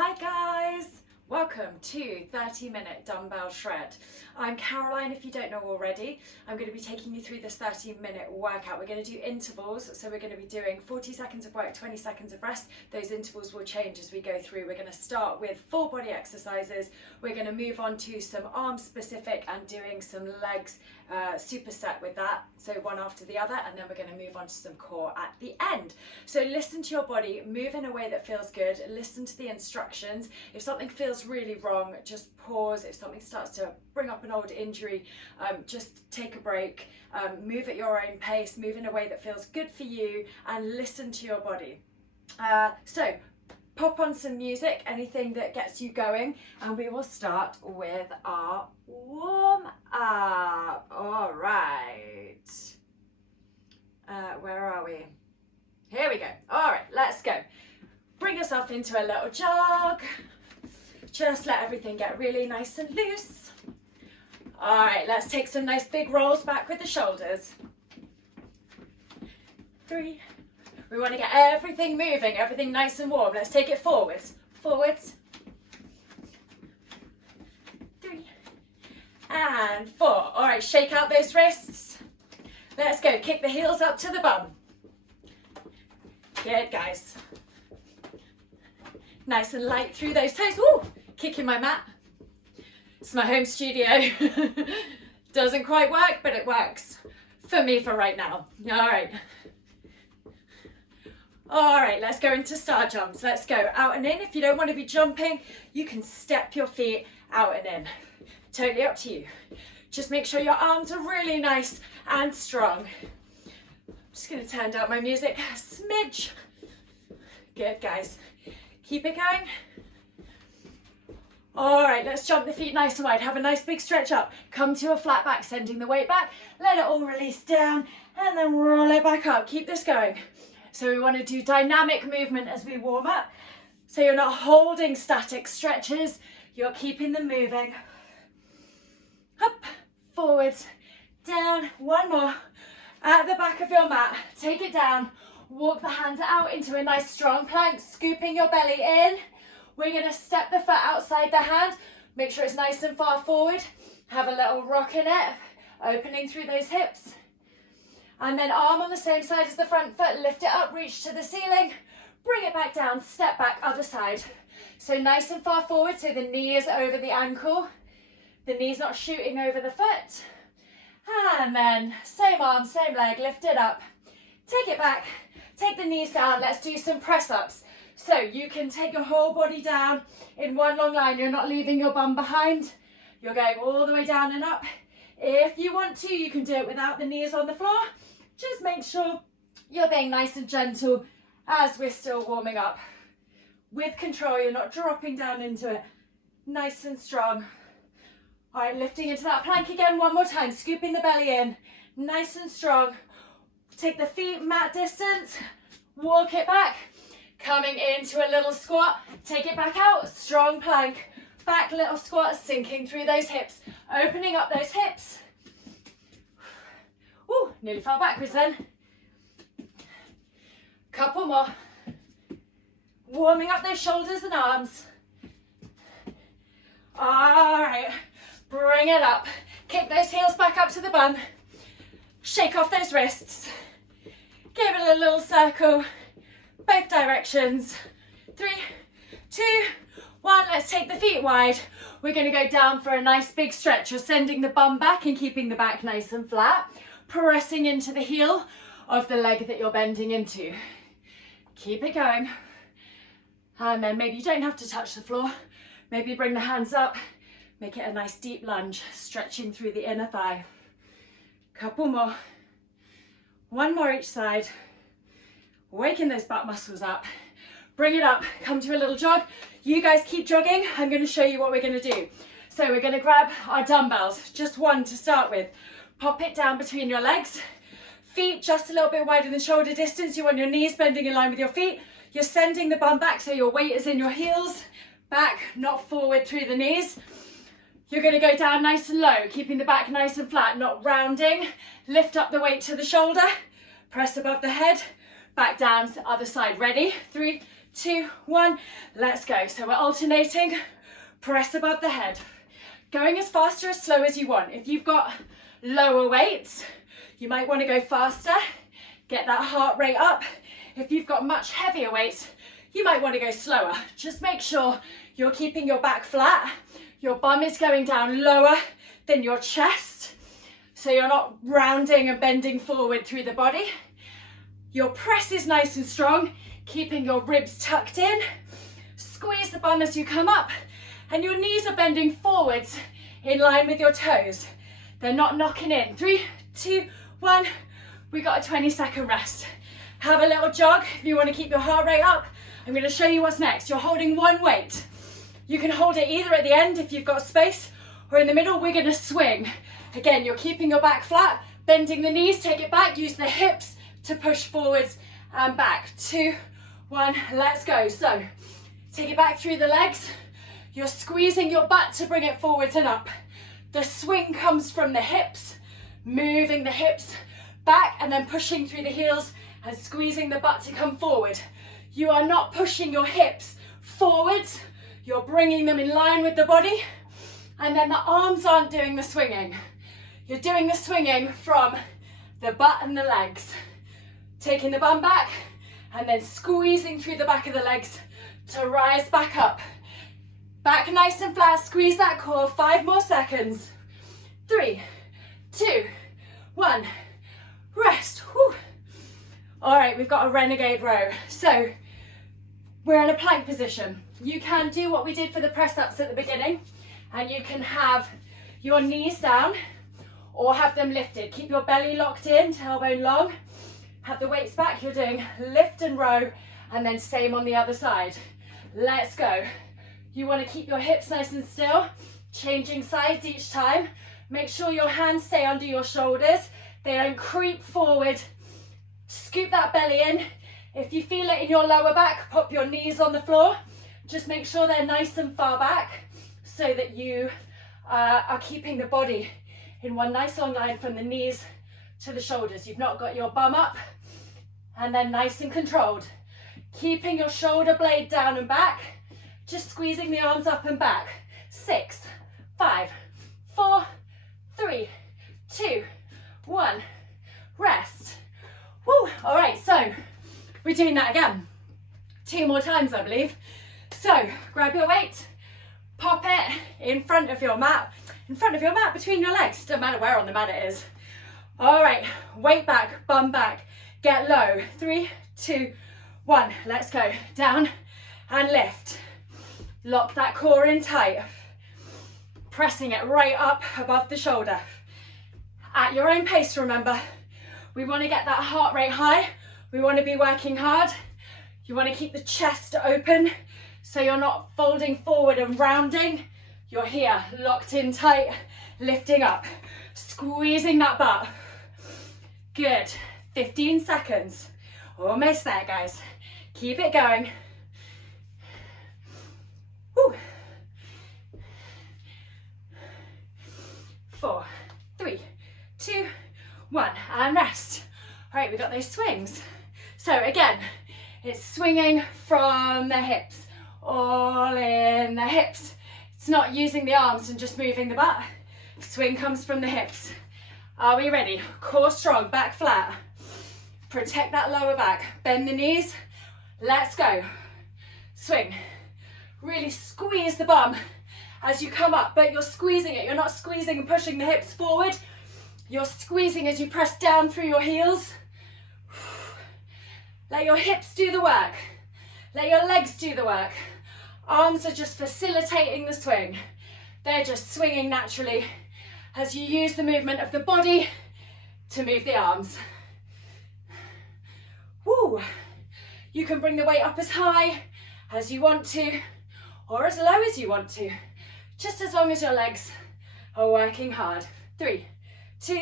Hi guys! Welcome to 30-minute dumbbell shred. I'm Caroline, if you don't know already. I'm going to be taking you through this 30-minute workout. We're going to do intervals, so we're going to be doing 40 seconds of work, 20 seconds of rest. Those intervals will change as we go through. We're going to start with full body exercises. We're going to move on to some arm specific and doing some legs superset with that, so one after the other, and then we're going to move on to some core at the end. So listen to your body, move in a way that feels good, listen to the instructions. If something feels really wrong, just pause. If something starts to bring up an old injury, just take a break, move at your own pace, move in a way that feels good for you, and listen to your body. So pop on some music, anything that gets you going, and we will start with our warm up. All right. Where are we? Here we go. All right, let's go. Bring yourself into a little jog. Just let everything get really nice and loose. All right, let's take some nice big rolls back with the shoulders. 3. We want to get everything moving, everything nice and warm. Let's take it forwards. Forwards. 3. And 4. All right, shake out those wrists. Let's go. Kick the heels up to the bum. Good, guys. Nice and light through those toes. Woo! Kicking my mat. It's my home studio. Doesn't quite work, but it works for me for right now. All right. All right, let's go into star jumps. Let's go out and in. If you don't want to be jumping, you can step your feet out and in. Totally up to you. Just make sure your arms are really nice and strong. I'm just going to turn down my music a smidge. Good, guys. Keep it going. All right, let's jump the feet nice and wide. Have a nice big stretch up. Come to a flat back, sending the weight back. Let it all release down and then roll it back up. Keep this going. So we want to do dynamic movement as we warm up. So you're not holding static stretches, you're keeping them moving. Up, forwards, down, one more. At the back of your mat, take it down. Walk the hands out into a nice strong plank, scooping your belly in. We're going to step the foot outside the hand. Make sure it's nice and far forward. Have a little rock in it, opening through those hips. And then arm on the same side as the front foot, lift it up, reach to the ceiling, bring it back down, step back, other side. So nice and far forward, so the knee is over the ankle, the knee's not shooting over the foot. And then same arm, same leg, lift it up, take it back, take the knees down. Let's do some press ups. So you can take your whole body down in one long line. You're not leaving your bum behind. You're going all the way down and up. If you want to, you can do it without the knees on the floor. Just make sure you're being nice and gentle as we're still warming up. With control, you're not dropping down into it. Nice and strong. All right, lifting into that plank again one more time, scooping the belly in. Nice and strong. Take the feet mat distance, walk it back. Coming into a little squat, take it back out, strong plank. Back little squat, sinking through those hips, opening up those hips. Ooh, nearly fell backwards then. Couple more. Warming up those shoulders and arms. All right, bring it up. Kick those heels back up to the bum. Shake off those wrists. Give it a little circle, both directions. 3, 2, 1. Let's take the feet wide. We're going to go down for a nice big stretch. You're sending the bum back and keeping the back nice and flat. Pressing into the heel of the leg that you're bending into. Keep it going. And then maybe you don't have to touch the floor. Maybe bring the hands up. Make it a nice deep lunge, stretching through the inner thigh. Couple more. One more each side. Waking those butt muscles up. Bring it up. Come to a little jog. You guys keep jogging. I'm going to show you what we're going to do. So we're going to grab our dumbbells. Just one to start with. Pop it down between your legs. Feet just a little bit wider than shoulder distance. You want your knees bending in line with your feet. You're sending the bum back so your weight is in your heels. Back, not forward through the knees. You're going to go down nice and low, keeping the back nice and flat, not rounding. Lift up the weight to the shoulder. Press above the head. Back down to the other side. Ready? 3, 2, 1, let's go. So we're alternating, press above the head. Going as fast or as slow as you want. If you've got lower weights, you might want to go faster, get that heart rate up. If you've got much heavier weights, you might want to go slower. Just make sure you're keeping your back flat, your bum is going down lower than your chest, so you're not rounding and bending forward through the body. Your press is nice and strong, keeping your ribs tucked in. Squeeze the bum as you come up, and your knees are bending forwards in line with your toes. They're not knocking in. 3, 2, 1. We got a 20-second rest. Have a little jog if you want to keep your heart rate up. I'm going to show you what's next. You're holding one weight. You can hold it either at the end if you've got space, or in the middle. We're going to swing. Again, you're keeping your back flat, bending the knees, take it back, use the hips to push forwards and back. 2, 1, let's go. So, take it back through the legs. You're squeezing your butt to bring it forwards and up. The swing comes from the hips, moving the hips back and then pushing through the heels and squeezing the butt to come forward. You are not pushing your hips forwards, you're bringing them in line with the body, and then the arms aren't doing the swinging. You're doing the swinging from the butt and the legs. Taking the bum back and then squeezing through the back of the legs to rise back up. Back nice and flat, squeeze that core, 5 more seconds. 3, 2, 1, rest. Whew. All right, we've got a renegade row. So we're in a plank position. You can do what we did for the press ups at the beginning, and you can have your knees down or have them lifted. Keep your belly locked in, tailbone long. Have the weights back. You're doing lift and row, and then same on the other side. Let's go. You want to keep your hips nice and still, changing sides each time. Make sure your hands stay under your shoulders. They don't creep forward. Scoop that belly in. If you feel it in your lower back, pop your knees on the floor. Just make sure they're nice and far back so that you are keeping the body in one nice long line from the knees to the shoulders. You've not got your bum up, and then nice and controlled. Keeping your shoulder blade down and back. Just squeezing the arms up and back. 6, 5, 4, 3, 2, 1. Rest. Woo. All right, so we're doing that again. 2 more times, I believe. So grab your weight, pop it in front of your mat, between your legs. Doesn't matter where on the mat it is. All right, weight back, bum back, get low. 3, 2, 1. Let's go. Down and lift. Lock that core in tight. Pressing it right up above the shoulder. At your own pace, remember. We want to get that heart rate high. We want to be working hard. You want to keep the chest open so you're not folding forward and rounding. You're here, locked in tight, lifting up, squeezing that butt. Good. 15 seconds. Almost there, guys. Keep it going. Woo. 4, 3, 2, 1, and rest. All right, we got those swings. So again, it's swinging from the hips, all in the hips. It's not using the arms and just moving the butt. Swing comes from the hips. Are we ready? Core strong, back flat. Protect that lower back. Bend the knees. Let's go. Swing. Really squeeze the bum as you come up, but you're squeezing it. You're not squeezing and pushing the hips forward. You're squeezing as you press down through your heels. Let your hips do the work. Let your legs do the work. Arms are just facilitating the swing. They're just swinging naturally as you use the movement of the body to move the arms. Woo! You can bring the weight up as high as you want to, or as low as you want to, just as long as your legs are working hard. 3, 2,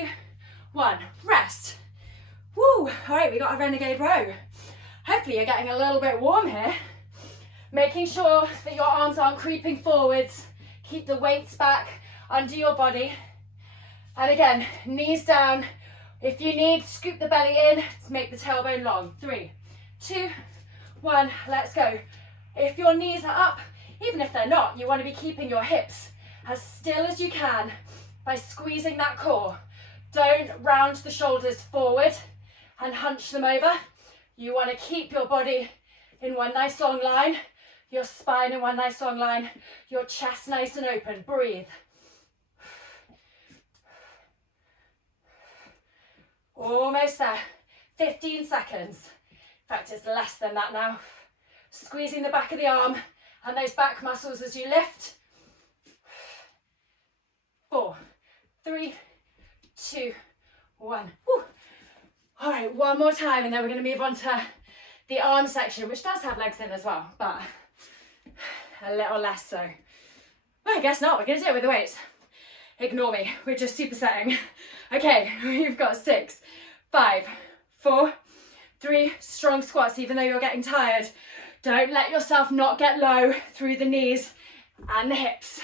1, rest. Woo! All right, we got a renegade row. Hopefully you're getting a little bit warm here. Making sure that your arms aren't creeping forwards. Keep the weights back under your body. And again, knees down. If you need, scoop the belly in to make the tailbone long. 3, 2, 1, let's go. If your knees are up, even if they're not, you want to be keeping your hips as still as you can by squeezing that core. Don't round the shoulders forward and hunch them over. You want to keep your body in one nice long line, your spine in one nice long line, your chest nice and open. Breathe. Almost there. 15 seconds. In fact, it's less than that now. Squeezing the back of the arm and those back muscles as you lift. 4, 3, 2, 1. Woo. All right, one more time, and then we're going to move on to the arm section, which does have legs in as well, but a little less so. Well, I guess not. We're going to do it with the weights. Ignore me. We're just supersetting. Okay, we've got 6, 5, 4, 3. Strong squats, even though you're getting tired. Don't let yourself not get low through the knees and the hips.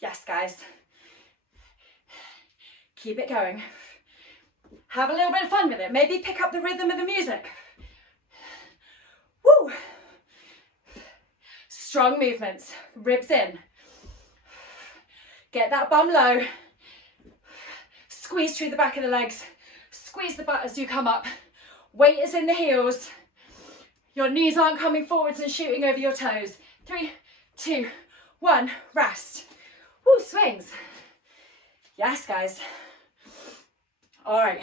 Yes, guys. Keep it going. Have a little bit of fun with it. Maybe pick up the rhythm of the music. Woo! Strong movements. Ribs in. Get that bum low. Squeeze through the back of the legs. Squeeze the butt as you come up. Weight is in the heels. Your knees aren't coming forwards and shooting over your toes. 3, 2, 1. Rest. Woo, swings. Yes, guys. All right.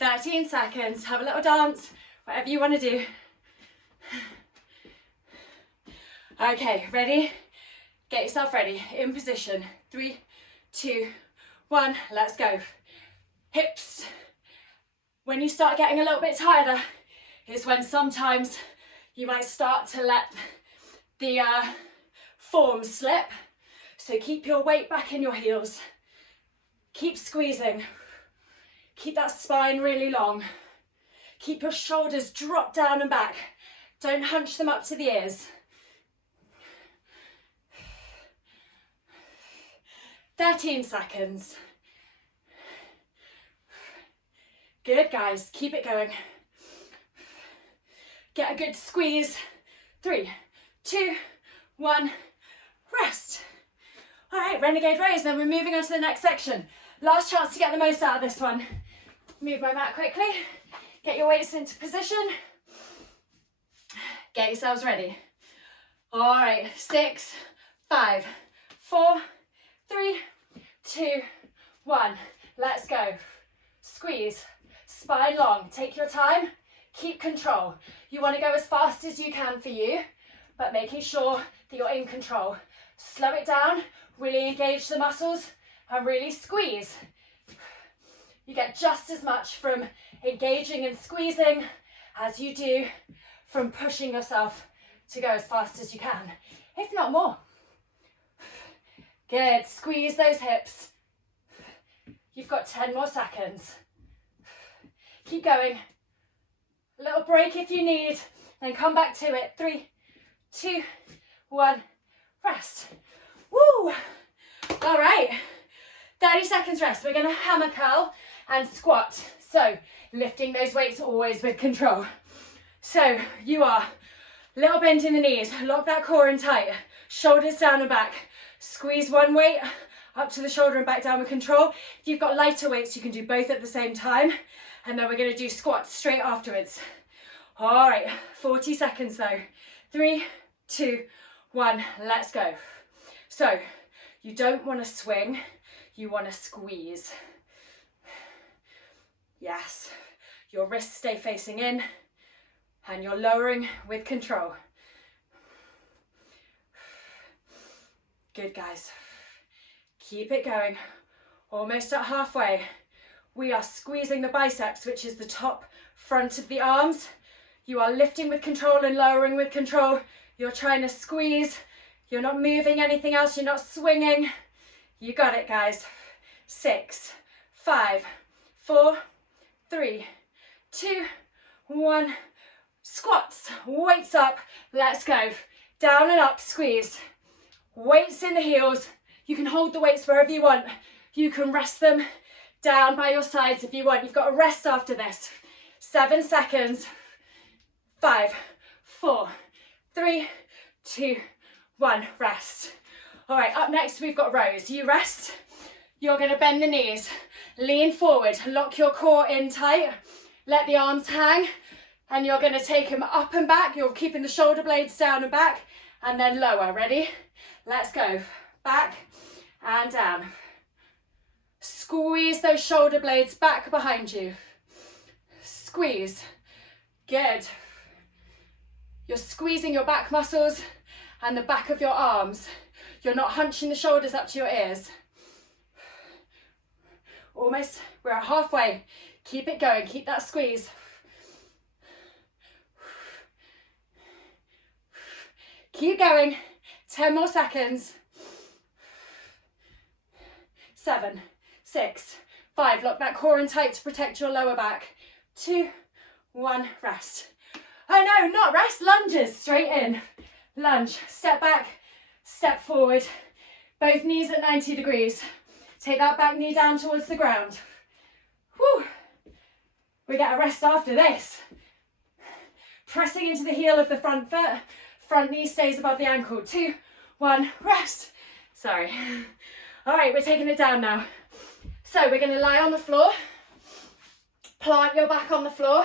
13 seconds. Have a little dance. Whatever you want to do. Okay, ready? Get yourself ready. In position. 3, 2, 1. Let's go. Hips. When you start getting a little bit tireder is when sometimes you might start to let the form slip. So keep your weight back in your heels. Keep squeezing. Keep that spine really long. Keep your shoulders dropped down and back. Don't hunch them up to the ears. 13 seconds. Good, guys. Keep it going. Get a good squeeze. 3, 2, 1. Rest. All right, renegade rows. Then we're moving on to the next section. Last chance to get the most out of this one. Move my mat quickly. Get your weights into position. Get yourselves ready. All right, 6, 5, 4, 3, 2, 1. Let's go. Squeeze. Spine long. Take your time. Keep control. You want to go as fast as you can for you, but making sure that you're in control. Slow it down. Really engage the muscles and really squeeze. You get just as much from engaging and squeezing as you do from pushing yourself to go as fast as you can, if not more. Good, squeeze those hips. You've got 10 more seconds. Keep going. A little break if you need, then come back to it. 3, 2, 1, rest. Woo! All right, 30 seconds rest. We're gonna hammer curl and squat. So lifting those weights always with control. So you are a little bend in the knees, lock that core in tight, shoulders down and back. Squeeze one weight up to the shoulder and back down with control. If you've got lighter weights, you can do both at the same time. And then we're gonna do squats straight afterwards. All right, 40 seconds though. 3, 2, 1, let's go. So you don't wanna swing, you wanna squeeze. Yes, your wrists stay facing in and you're lowering with control. Good, guys. Keep it going. Almost at halfway. We are squeezing the biceps, which is the top front of the arms. You are lifting with control and lowering with control. You're trying to squeeze. You're not moving anything else. You're not swinging. You got it, guys. 6, 5, 4, 3, 2, 1. Squats. Weights up. Let's go. Down and up. Squeeze. Weights in the heels. You can hold the weights wherever you want. You can rest them down by your sides if you want. You've got a rest after this. 7 seconds. 5, 4, 3, 2, 1, rest. All right, up next we've got rows. You rest, you're gonna bend the knees, lean forward, lock your core in tight, let the arms hang, and you're gonna take them up and back. You're keeping the shoulder blades down and back, and then lower. Ready? Let's go. Back and down. Squeeze those shoulder blades back behind you. Squeeze. Good. You're squeezing your back muscles and the back of your arms. You're not hunching the shoulders up to your ears. Almost, we're at halfway. Keep it going, keep that squeeze. Keep going, 10 more seconds. 7, 6, 5, lock that core in tight to protect your lower back. 2, 1, rest. Oh no, not rest, lunges, straight in. Lunge, step back, step forward. Both knees at 90 degrees. Take that back knee down towards the ground. Whew. We get a rest after this. Pressing into the heel of the front foot. Front knee stays above the ankle. 2, 1, rest. Sorry. All right, we're taking it down now. So we're gonna lie on the floor. Plant your back on the floor.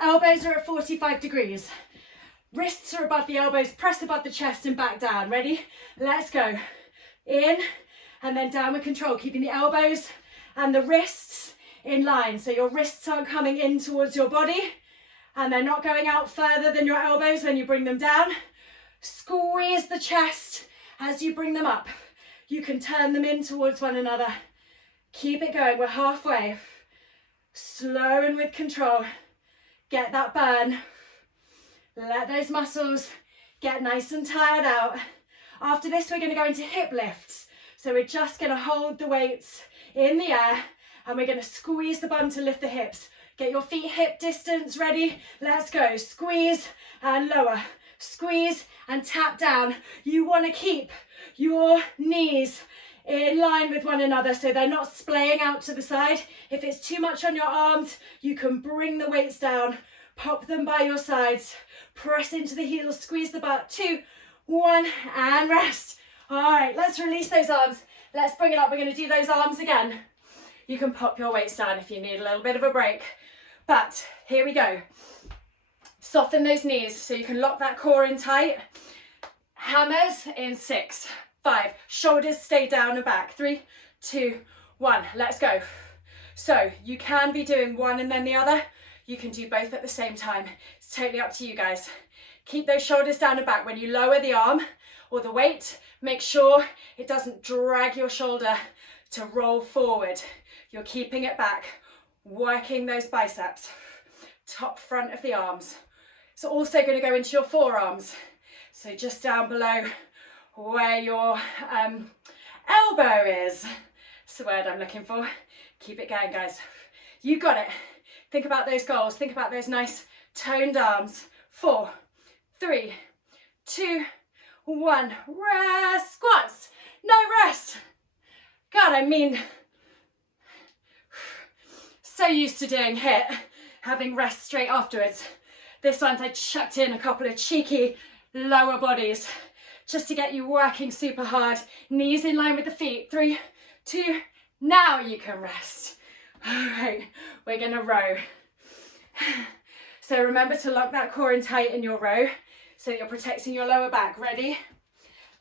Elbows are at 45 degrees. Wrists are above the elbows, press above the chest and back down. Ready? Let's go. In and then down with control, keeping the elbows and the wrists in line. So your wrists aren't coming in towards your body and they're not going out further than your elbows when you bring them down. Squeeze the chest as you bring them up. You can turn them in towards one another. Keep it going, we're halfway. Slow and with control. Get that burn. Let those muscles get nice and tired out. After this, we're going to go into hip lifts. So we're just going to hold the weights in the air and we're going to squeeze the bum to lift the hips. Get your feet hip distance ready. Let's go. Squeeze and lower. Squeeze and tap down. You want to keep your knees in line with one another so they're not splaying out to the side. If it's too much on your arms, you can bring the weights down. Pop them by your sides. Press into the heels, squeeze the butt. 2, 1, and rest. All right, let's release those arms. Let's bring it up. We're going to do those arms again. You can pop your weights down if you need a little bit of a break. But here we go. Soften those knees so you can lock that core in tight. Hammers in 6, 5. Shoulders stay down and back. 3, 2, 1. Let's go. So you can be doing one and then the other. You can do both at the same time. It's totally up to you guys. Keep those shoulders down and back. When you lower the arm or the weight, make sure it doesn't drag your shoulder to roll forward. You're keeping it back, working those biceps, top front of the arms. It's also going to go into your forearms. So just down below where your elbow is. That's the word I'm looking for. Keep it going, guys. You got it. Think about those goals. Think about those nice toned arms. 4, 3, 2, 1. Rest. Squats. No rest. God, I mean, so used to doing HIIT, having rest straight afterwards. This one's I chucked in a couple of cheeky lower bodies just to get you working super hard. Knees in line with the feet. 3, 2, now you can rest. All right, we're gonna row. So remember to lock that core in tight in your row so that you're protecting your lower back. Ready?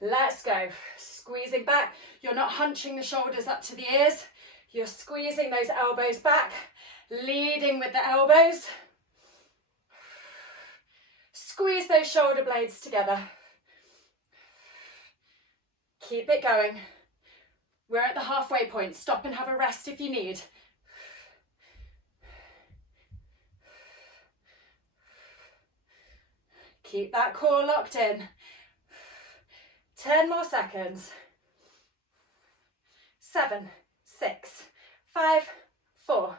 Let's go. Squeezing back. You're not hunching the shoulders up to the ears. You're squeezing those elbows back, leading with the elbows. Squeeze those shoulder blades together. Keep it going. We're at the halfway point. Stop and have a rest if you need. Keep that core locked in. 10 more seconds. 7, 6, 5, 4,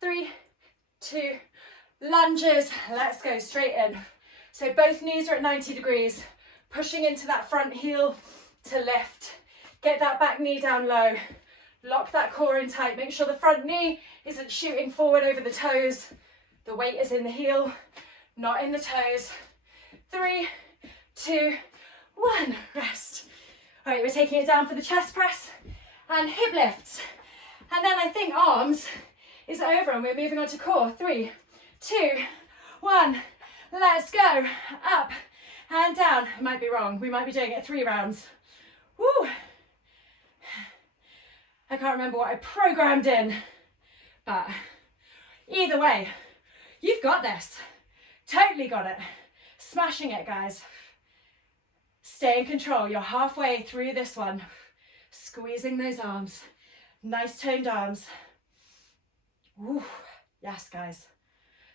3, 2, lunges. Let's go straight in. So both knees are at 90 degrees, pushing into that front heel to lift. Get that back knee down low. Lock that core in tight. Make sure the front knee isn't shooting forward over the toes. The weight is in the heel, not in the toes. 3, 2, 1, rest. All right, we're taking it down for the chest press and hip lifts. And then I think arms is over and we're moving on to core. 3, 2, 1, let's go. Up and down. I might be wrong. We might be doing it 3 rounds. Woo. I can't remember what I programmed in, but either way, you've got this. Totally got it. Smashing it, guys. Stay in control. You're halfway through this one. Squeezing those arms. Nice toned arms. Woo. Yes, guys.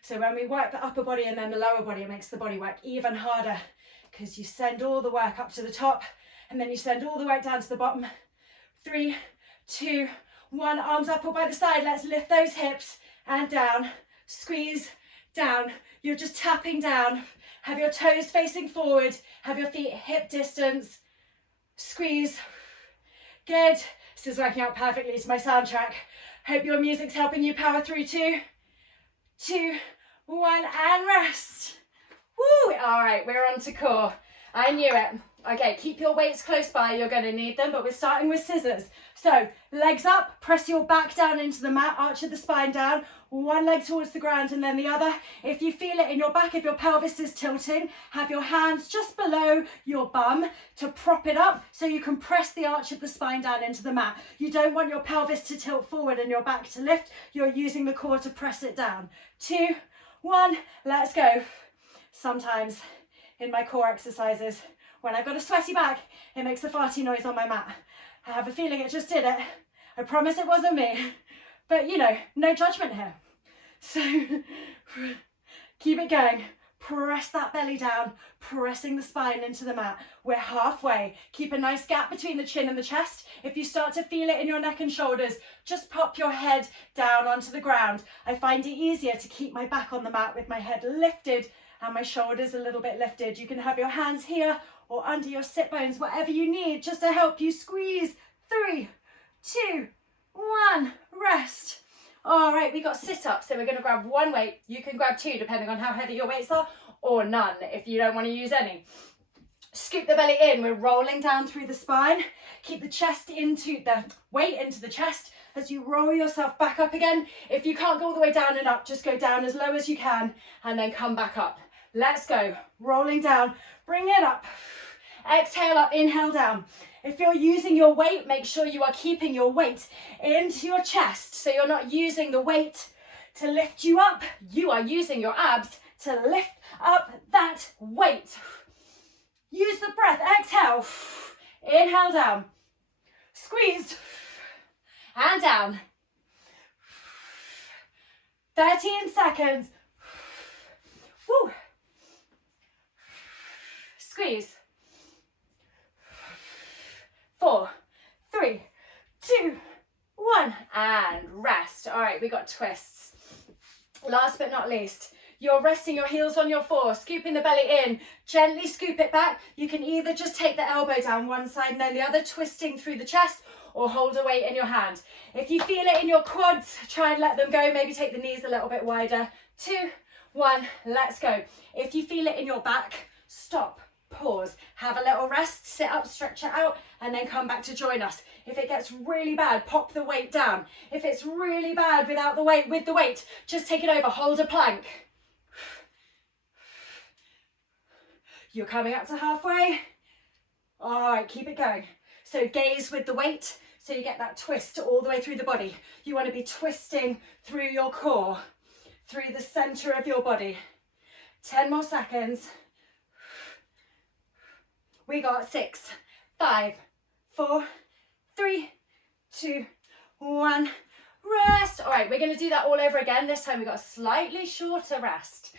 So when we work the upper body and then the lower body, it makes the body work even harder because you send all the work up to the top and then you send all the work down to the bottom. 3, 2, 1, arms up or by the side. Let's lift those hips and down. Squeeze down. You're just tapping down. Have your toes facing forward. Have your feet hip distance. Squeeze. Good. This is working out perfectly to my soundtrack. Hope your music's helping you power through. 2, 2, 1, and rest. Woo! All right, we're on to core. I knew it. Okay, keep your weights close by. You're going to need them, but we're starting with scissors. So legs up, press your back down into the mat, arch of the spine down, one leg towards the ground and then the other. If you feel it in your back, if your pelvis is tilting, have your hands just below your bum to prop it up so you can press the arch of the spine down into the mat. You don't want your pelvis to tilt forward and your back to lift. You're using the core to press it down. 2, 1, let's go. Sometimes in my core exercises, when I've got a sweaty back, it makes a farty noise on my mat. I have a feeling it just did it. I promise it wasn't me. But you know, no judgment here. So keep it going. Press that belly down, pressing the spine into the mat. We're halfway. Keep a nice gap between the chin and the chest. If you start to feel it in your neck and shoulders, just pop your head down onto the ground. I find it easier to keep my back on the mat with my head lifted and my shoulders a little bit lifted. You can have your hands here or under your sit bones, whatever you need, just to help you squeeze. 3, 2, 1, rest. All right, we got sit-ups, so we're going to grab one weight. You can grab 2 depending on how heavy your weights are, or none if you don't want to use any. Scoop the belly in. We're rolling down through the spine. Keep the chest into the weight into the chest as you roll yourself back up again. If you can't go all the way down and up, just go down as low as you can and then come back up. Let's go. Rolling down. Bring it up. Exhale up, inhale down. If you're using your weight, make sure you are keeping your weight into your chest. So you're not using the weight to lift you up. You are using your abs to lift up that weight. Use the breath. Exhale. Inhale down. Squeeze. And down. 13 seconds. Woo. Squeeze. 4, 3, 2, 1, and rest. All right, we got twists. Last but not least, you're resting your heels on your floor, scooping the belly in, gently scoop it back. You can either just take the elbow down one side and then the other, twisting through the chest, or hold a weight in your hand. If you feel it in your quads, try and let them go. Maybe take the knees a little bit wider. 2, 1, let's go. If you feel it in your back, stop. Pause, have a little rest, sit up, stretch it out, and then come back to join us. If it gets really bad, pop the weight down. If it's really bad without the weight, with the weight, just take it over, hold a plank. You're coming up to halfway. All right, keep it going. So gaze with the weight, so you get that twist all the way through the body. You want to be twisting through your core, through the center of your body. 10 more seconds. We got 6, 5, 4, 3, 2, 1, rest. All right, we're going to do that all over again. This time we got a slightly shorter rest.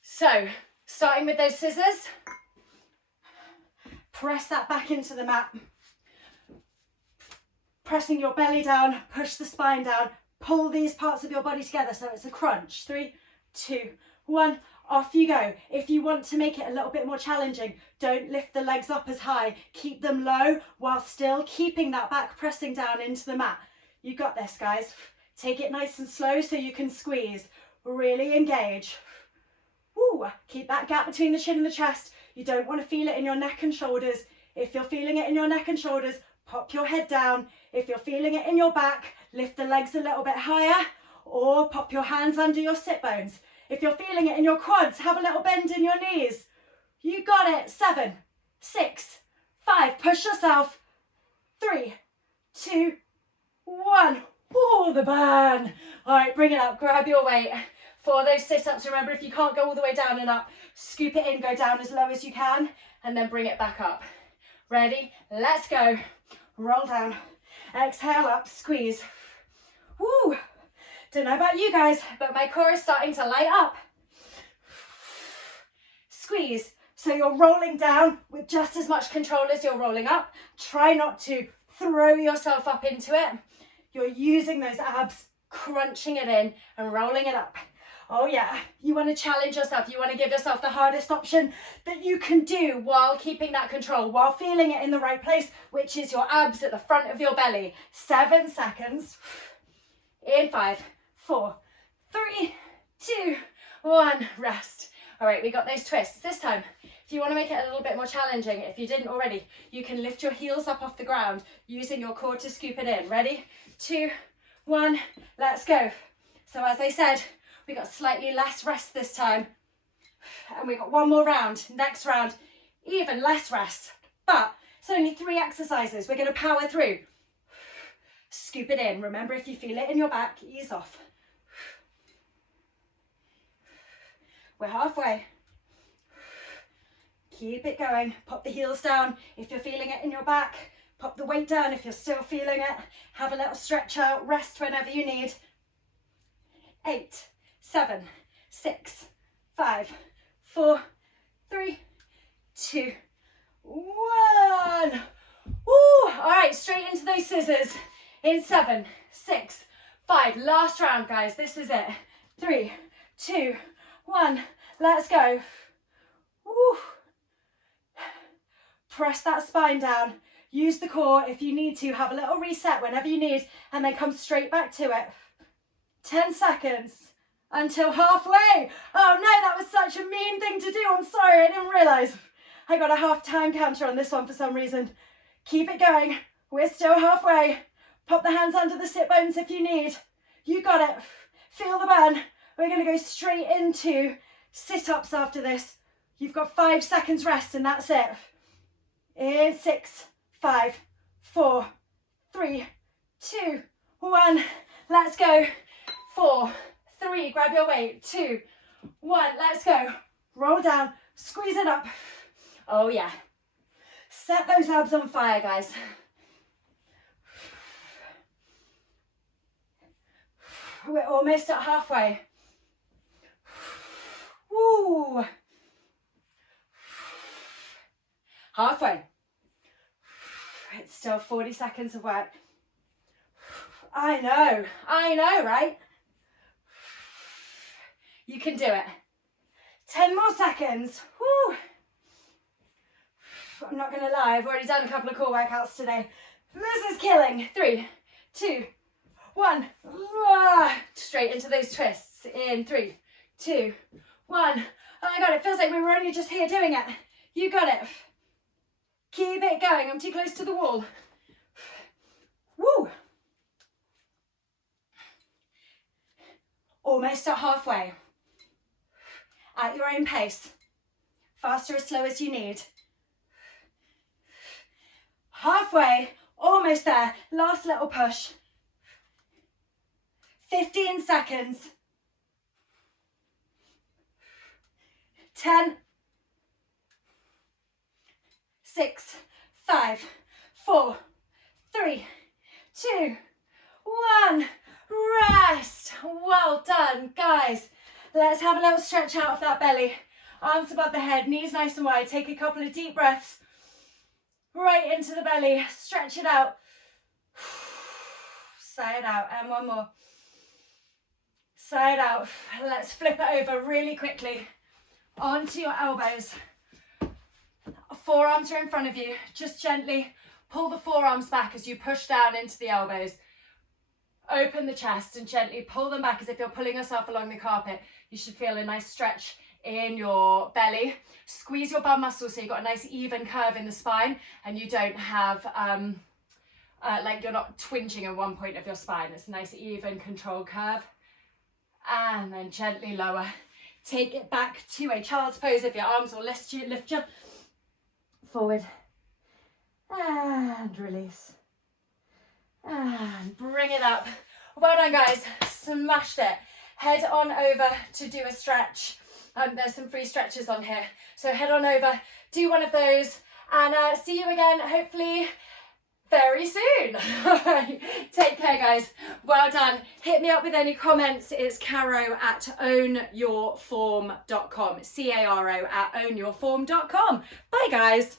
So, starting with those scissors, press that back into the mat. Pressing your belly down, push the spine down, pull these parts of your body together so it's a crunch. 3, 2, 1. Off you go. If you want to make it a little bit more challenging, don't lift the legs up as high. Keep them low while still keeping that back pressing down into the mat. You got this, guys. Take it nice and slow so you can squeeze. Really engage. Woo. Keep that gap between the chin and the chest. You don't want to feel it in your neck and shoulders. If you're feeling it in your neck and shoulders, pop your head down. If you're feeling it in your back, lift the legs a little bit higher or pop your hands under your sit bones. If you're feeling it in your quads, have a little bend in your knees. You got it. 7, 6, 5. Push yourself. 3, 2, 1. Oh, the burn. All right, bring it up. Grab your weight. For those sit-ups, remember, if you can't go all the way down and up, scoop it in, go down as low as you can, and then bring it back up. Ready? Let's go. Roll down. Exhale up, squeeze. Woo. Don't know about you guys, but my core is starting to light up. Squeeze. So you're rolling down with just as much control as you're rolling up. Try not to throw yourself up into it. You're using those abs, crunching it in and rolling it up. Oh yeah, you want to challenge yourself. You want to give yourself the hardest option that you can do while keeping that control, while feeling it in the right place, which is your abs at the front of your belly. 7 seconds. In 5, 4, 3, 2, 1. Rest. All right, we got those twists. This time, if you want to make it a little bit more challenging, if you didn't already, you can lift your heels up off the ground using your core to scoop it in. Ready? 2, 1, let's go. So as I said, we got slightly less rest this time. And we got one more round. Next round, even less rest. But it's only 3 exercises. We're going to power through. Scoop it in. Remember, if you feel it in your back, ease off. We're halfway. Keep it going. Pop the heels down if you're feeling it in your back. Pop the weight down if you're still feeling it. Have a little stretch out. Rest whenever you need. 8, 7, 6, 5, 4, 3, 2, 1. Woo! All right, straight into those scissors. In 7, 6, 5. Last round, guys. This is it. 3, 2, 1. Let's go. Woo! Press that spine down. Use the core if you need to. Have a little reset whenever you need, and then come straight back to it. 10 seconds until halfway. Oh no, that was such a mean thing to do. I'm sorry, I didn't realise. I got a half time counter on this one for some reason. Keep it going. We're still halfway. Pop the hands under the sit bones if you need. You got it. Feel the burn. We're going to go straight into sit-ups after this. You've got 5 seconds rest and that's it. In 6, 5, 4, 3, 2, 1. Let's go. 4, 3, grab your weight. 2, 1, let's go. Roll down, squeeze it up. Oh yeah. Set those abs on fire, guys. We're almost at halfway. Woo. Halfway. It's still 40 seconds of work. I know, right? You can do it. 10 more seconds. Woo. I'm not going to lie, I've already done a couple of core workouts today. This is killing. 3, 2, 1. Straight into those twists. In 3, 2, 1. Oh my God, it feels like we were only just here doing it. You got it. Keep it going. I'm too close to the wall. Woo. Almost at halfway. At your own pace. Fast or as slow as you need. Halfway. Almost there. Last little push. 15 seconds. 10. 6, 5, 4, 3, 2, 1. Rest. Well done, guys. Let's have a little stretch out of that belly. Arms above the head, knees nice and wide. Take a couple of deep breaths. Right into the belly. Stretch it out. Sigh it out. And one more. Sigh it out. Let's flip it over really quickly. Onto your elbows. Forearms are in front of you. Just gently pull the forearms back as you push down into the elbows. Open the chest and gently pull them back as if you're pulling yourself along the carpet. You should feel a nice stretch in your belly. Squeeze your bum muscles so you've got a nice even curve in the spine and you don't have, like you're not twinging in one point of your spine. It's a nice even controlled curve. And then gently lower. Take it back to a child's pose if your arms will lift you forward. And release. And bring it up. Well done, guys. Smashed it. Head on over to do a stretch. There's some free stretches on here. So head on over, do one of those, and see you again, hopefully, very soon. Take care, guys. Well done. Hit me up with any comments. It's caro@ownyourform.com. CARO@ownyourform.com. Bye, guys.